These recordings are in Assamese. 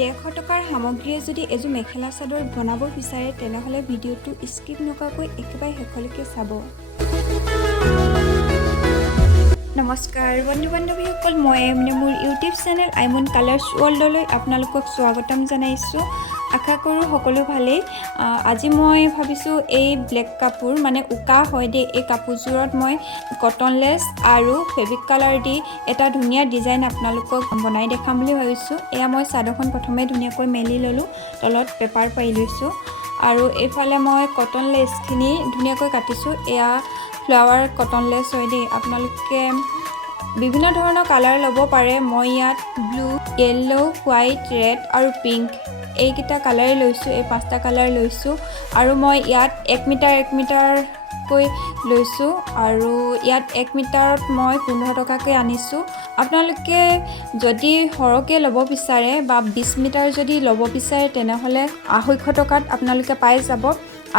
150 টকাৰ সামগ্ৰীয়ে যদি এযোৰ মেখেলা চাদৰ বনাব বিচাৰে তেনেহলে ভিডিঅ'টো স্কিপ নকৰাকৈ একেবাৰে শেষলৈকে চাব। নমস্কাৰ বন্ধু বান্ধৱীসকল, মই মোৰ ইউটিউব চেনেল আইমুন কালাৰ্ছ ৱৰ্ল্ডলৈ আপোনালোকক স্বাগতম জনাইছোঁ। আশা কৰোঁ সকলো ভালেই। আজি মই ভাবিছোঁ এই ব্লেক কাপোৰ মানে উকা হয় দেই, এই কাপোৰযোৰত মই কটন লেছ আৰু ফেব্ৰিক কালাৰ দি এটা ধুনীয়া ডিজাইন আপোনালোকক বনাই দেখাম বুলি ভাবিছোঁ। এয়া মই চাদৰখন প্ৰথমে ধুনীয়াকৈ মেলি ল'লোঁ, তলত পেপাৰ পাৰি লৈছোঁ আৰু এইফালে মই কটন লেছখিনি ধুনীয়াকৈ কাটিছোঁ। এয়া ফ্লাৱাৰ কটন লেছ হয় দেই, আপোনালোকে বিভিন্ন ধৰণৰ কালাৰ ল'ব পাৰে। মই ইয়াত ব্লু, য়েল্লো, হোৱাইট, ৰেড আৰু পিংক এইকেইটা কালাৰেই লৈছোঁ, এই 5টা কালাৰ লৈছোঁ আৰু মই ইয়াত 1 মিটাৰকৈ লৈছোঁ আৰু ইয়াত 1 মিটাৰত মই 15 টকাকৈ আনিছোঁ। আপোনালোকে যদি সৰহকৈ ল'ব বিচাৰে বা 20 মিটাৰ যদি ল'ব বিচাৰে তেনেহ'লে 250 টকাত আপোনালোকে পাই যাব।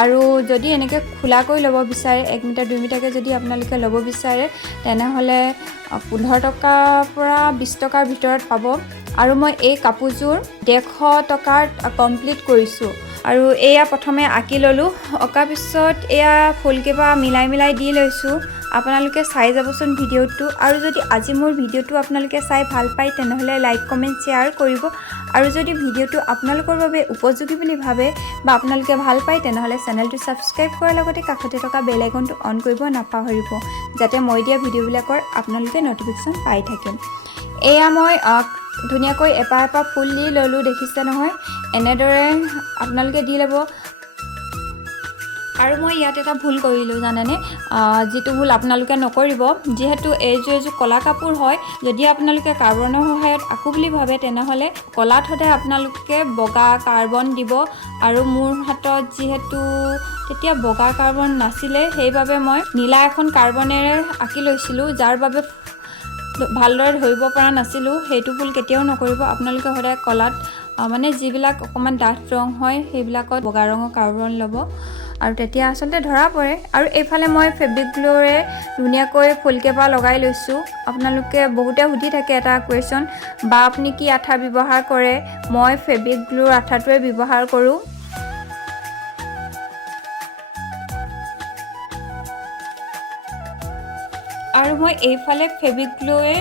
আৰু যদি এনেকৈ খোলাকৈ ল'ব বিচাৰে 1 মিটাৰ 2 মিটাৰকৈ যদি আপোনালোকে ল'ব বিচাৰে তেনেহ'লে 15 টকাৰ পৰা 20 টকাৰ ভিতৰত পাব। আৰু মই এই কাপোৰযোৰ 150 টকাত কমপ্লিট কৰিছোঁ। আৰু এয়া প্ৰথমে আঁকি ল'লোঁ, অঁকাৰ পিছত এয়া ফুলকেইপা মিলাই দি লৈছোঁ। আপোনালোকে চাই যাবচোন ভিডিঅ'টো। আৰু যদি আজি মোৰ ভিডিঅ'টো আপোনালোকে চাই ভাল পায় তেনেহ'লে লাইক কমেণ্ট শ্বেয়াৰ কৰিব। আৰু যদি ভিডিঅ'টো আপোনালোকৰ বাবে উপযোগী বুলি ভাবে বা আপোনালোকে ভাল পায় তেনেহ'লে চেনেলটো ছাবস্ক্ৰাইব কৰাৰ লগতে কাষতে থকা বেল আইকনটো অন কৰিব নাপাহৰিব, যাতে মই দিয়া ভিডিঅ'বিলাকৰ আপোনালোকে নটিফিকেশ্যন পাই থাকে। এয়া মই ধুনীয়াকৈ এপাহ ফুল দি ল'লোঁ, দেখিছে নহয়, এনেদৰে আপোনালোকে দি ল'ব। আৰু মই ইয়াত এটা ভুল কৰিলোঁ জানেনে, যিটো ভুল আপোনালোকে নকৰিব। যিহেতু এইযোৰ ক'লা কাপোৰ হয়, যদি আপোনালোকে কাৰ্বনৰ সহায়ত আঁকো বুলি ভাবে তেনেহ'লে ক'লাত সদায় আপোনালোকে বগা কাৰ্বন দিব। আৰু মোৰ হাতত যিহেতু তেতিয়া বগা কাৰ্বন নাছিলে, সেইবাবে মই নীলা এখন কাৰ্বনেৰে আঁকি লৈছিলোঁ, যাৰ বাবে ভালদৰে ধৰিব পৰা নাছিলোঁ। সেইটো ভুল কেতিয়াও নকৰিব। আপোনালোকে সদায় ক'লাত মানে যিবিলাক অকণমান ডাঠ ৰং হয় সেইবিলাকত বগা ৰঙৰ কাৰ্বন ল'ব আৰু তেতিয়া আচলতে ধৰা পৰে। আৰু এইফালে মই ফেব্ৰিক গ্লুৰে ধুনীয়াকৈ ফুলকেইপা লগাই লৈছোঁ। আপোনালোকে বহুতে সুধি থাকে এটা কুৱেশ্যন, বা আপুনি কি আঠা ব্যৱহাৰ কৰে? মই ফেব্ৰিক গ্লুৰ আঠাটোৱে ব্যৱহাৰ কৰোঁ। আৰু মই এইফালে ফেব্ৰিক গ্লুৰে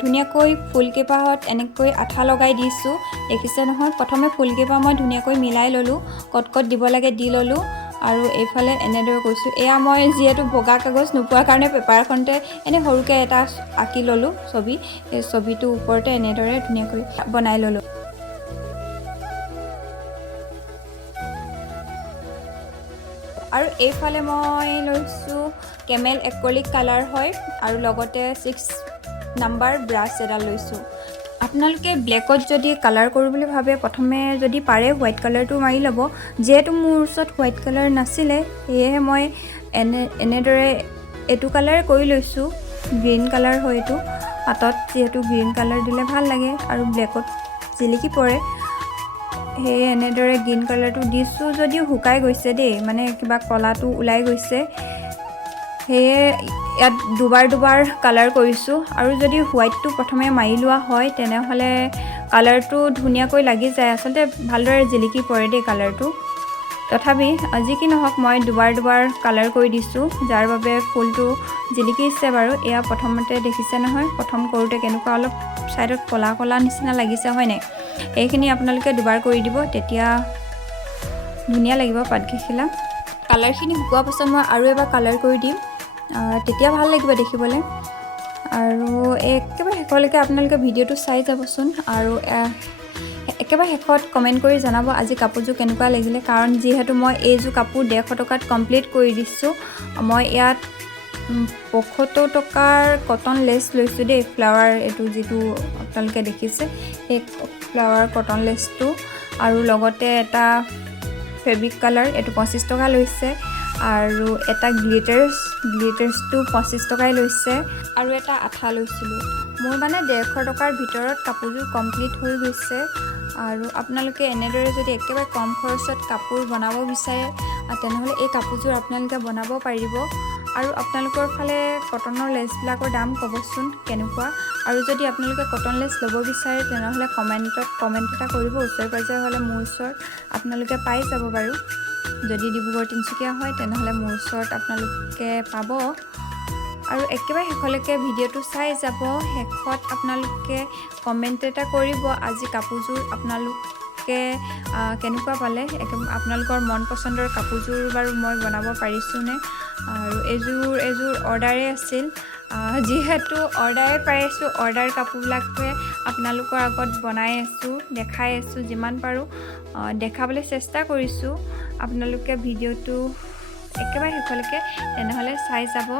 ধুনীয়াকৈ ফুলকেইপাহত এনেকৈ আঠা লগাই দিছোঁ, দেখিছে নহয়। প্ৰথমে ফুলকেইপা মই ধুনীয়াকৈ মিলাই ল'লোঁ, কট দিব লাগে দি ল'লোঁ আৰু এইফালে এনেদৰে কৈছোঁ। এয়া মই যিহেতু বগা কাগজ নোপোৱাৰ কাৰণে পেপাৰখনতে এনে সৰুকৈ এটা আঁকি ল'লোঁ ছবি, এই ছবিটোৰ ওপৰতে এনেদৰে ধুনীয়াকৈ বনাই ল'লোঁ। আৰু এইফালে মই লৈছোঁ কেমেল এক্ৰেলিক কালাৰ হয় আৰু লগতে 6 নাম্বাৰ ব্ৰাছ এডাল লৈছোঁ। আপোনালোকে ব্লেকত যদি কালাৰ কৰোঁ বুলি ভাবে প্ৰথমে যদি পাৰে হোৱাইট কালাৰটো মাৰি ল'ব। যিহেতু মোৰ ওচৰত হোৱাইট কালাৰ নাছিলে সেয়েহে মই এনেদৰে এইটো কালাৰে কৰি লৈছোঁ। গ্ৰীণ কালাৰ হয় এইটো, পাতত যিহেতু গ্ৰীণ কালাৰ দিলে ভাল লাগে আৰু ব্লেকত জিলিকি পৰে, সেয়ে এনেদৰে গ্ৰীণ কালাৰটো দিছোঁ। যদিও শুকাই গৈছে দেই, মানে কিবা কলাটো ওলাই গৈছে, সেয়ে ইয়াত দুবাৰ কালাৰ কৰিছোঁ। আৰু যদি হোৱাইটটো প্ৰথমে মাৰি লোৱা হয় তেনেহ'লে কালাৰটো ধুনীয়াকৈ লাগি যায়, আচলতে ভালদৰে জিলিকি পৰে দেই কালাৰটো। তথাপি যি কি নহওক মই দুবাৰ কালাৰ কৰি দিছোঁ, যাৰ বাবে ফুলটো জিলিকিছে বাৰু। এয়া প্ৰথমতে দেখিছে নহয়, প্ৰথম কৰোঁতে কেনেকুৱা অলপ ছাইডত ক'লা নিচিনা লাগিছে হয় নাই, এইখিনি আপোনালোকে দুবাৰ কৰি দিব, তেতিয়া ধুনীয়া লাগিব পাতকেইখিলা। কালাৰখিনি শুকোৱাৰ পাছত মই আৰু এবাৰ কালাৰ কৰি দিম, তেতিয়া ভাল লাগিব দেখিবলৈ। আৰু একেবাৰে শেষলৈকে আপোনালোকে ভিডিঅ'টো চাই যাবচোন আৰু একেবাৰে শেষত কমেণ্ট কৰি জনাব আজি কাপোৰযোৰ কেনেকুৱা লাগিলে। কাৰণ যিহেতু মই এইযোৰ কাপোৰ 150 টকাত কমপ্লিট কৰি দিছোঁ। মই ইয়াত 75 টকাৰ কটন লেছ লৈছোঁ দেই, ফ্লাৱাৰ এইটো যিটো আপোনালোকে দেখিছে সেই ফ্লাৱাৰ কটন লেছটো, আৰু লগতে এটা ফেব্ৰিক কালাৰ এইটো 25 টকা লৈছে, আৰু এটা গ্লিটাৰ্ছটো 25 টকাই লৈছে, আৰু এটা আঠা লৈছিলোঁ। মোৰ মানে 150 টকাৰ ভিতৰত কাপোৰযোৰ কমপ্লিট হৈ গৈছে। আৰু আপোনালোকে এনেদৰে যদি একেবাৰে কম খৰচত কাপোৰ বনাব বিচাৰে তেনেহ'লে এই কাপোৰযোৰ আপোনালোকে বনাব পাৰিব। আৰু আপোনালোকৰ ফালে কটনৰ লেছবিলাকৰ দাম ক'বচোন কেনেকুৱা আৰু যদি আপোনালোকে কটন লেছ ল'ব বিচাৰে তেনেহ'লে কমেণ্ট এটা কৰিব ওচৰে পাজৰে হ'লে মোৰ ওচৰত আপোনালোকে পাই যাব বাৰু যদি ডিব্ৰুগড় তিনিচুকীয়া হয় তেনেহ'লে মোৰ ওচৰত আপোনালোকে পাব আৰু একেবাৰে শেষলৈকে ভিডিঅ'টো চাই যাব শেষত আপোনালোকে কমেণ্ট এটা কৰিব আজি কাপোৰযোৰ আপোনালোকে কেনেকুৱা পালে আপোনালোকৰ মন পচন্দৰ কাপোৰযোৰ বাৰু মই বনাব পাৰিছোঁনে আৰু এযোৰ অৰ্ডাৰে আছিল যিহেতু অৰ্ডাৰে পাই আছোঁ অৰ্ডাৰ কাপোৰবিলাকে আপোনালোকৰ আগত বনাই আছোঁ দেখাই আছোঁ যিমান পাৰোঁ দেখাবলৈ চেষ্টা কৰিছোঁ আপোনালোকে ভিডিঅ'টো একেবাৰে শেষলৈকে তেনেহ'লে চাই যাব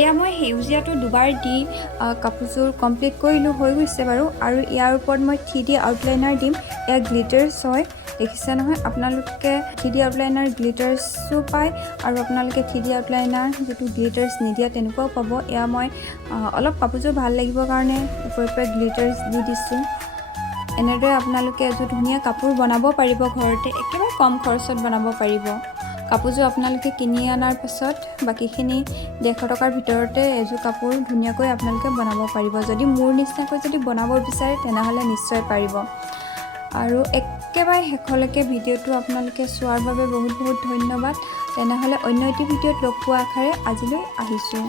এয়া মই সেউজীয়াটো দুবাৰ দি কাপোৰযোৰ কমপ্লিট কৰিলোঁ হৈ গৈছে বাৰু আৰু ইয়াৰ ওপৰত মই 3D আউটলাইনাৰ দিম এয়া গ্লিটাৰ্ছ হয় দেখিছে নহয় আপোনালোকে 3D আউটলাইনাৰ গ্লিটাৰ্ছো পায় আৰু আপোনালোকে 3D আউটলাইনাৰ যিটো গ্লিটাৰ্ছ নিদিয়া তেনেকুৱাও পাব এয়া মই অলপ কাপোৰযোৰ ভাল লাগিবৰ কাৰণে ওপৰে গ্লিটাৰ্ছ দি দিছোঁ এনেদৰে আপোনালোকে এযোৰ ধুনীয়া কাপোৰ বনাব পাৰিব ঘৰতে একেবাৰে কম খৰচত বনাব পাৰিব কাপোৰযোৰ আপোনালোকে কিনি অনাৰ পাছত বাকীখিনি 150 টকাৰ ভিতৰতে এযোৰ কাপোৰ ধুনীয়াকৈ আপোনালোকে বনাব পাৰিব যদি মোৰ নিচিনাকৈ যদি বনাব বিচাৰে তেনেহ'লে নিশ্চয় পাৰিব আৰু একেবাৰে শেষলৈকে ভিডিঅ'টো আপোনালোকে চোৱাৰ বাবে বহুত ধন্যবাদ তেনেহ'লে অন্য এটি ভিডিঅ'ত লগ পোৱা আশাৰে আজিলৈ আহিছোঁ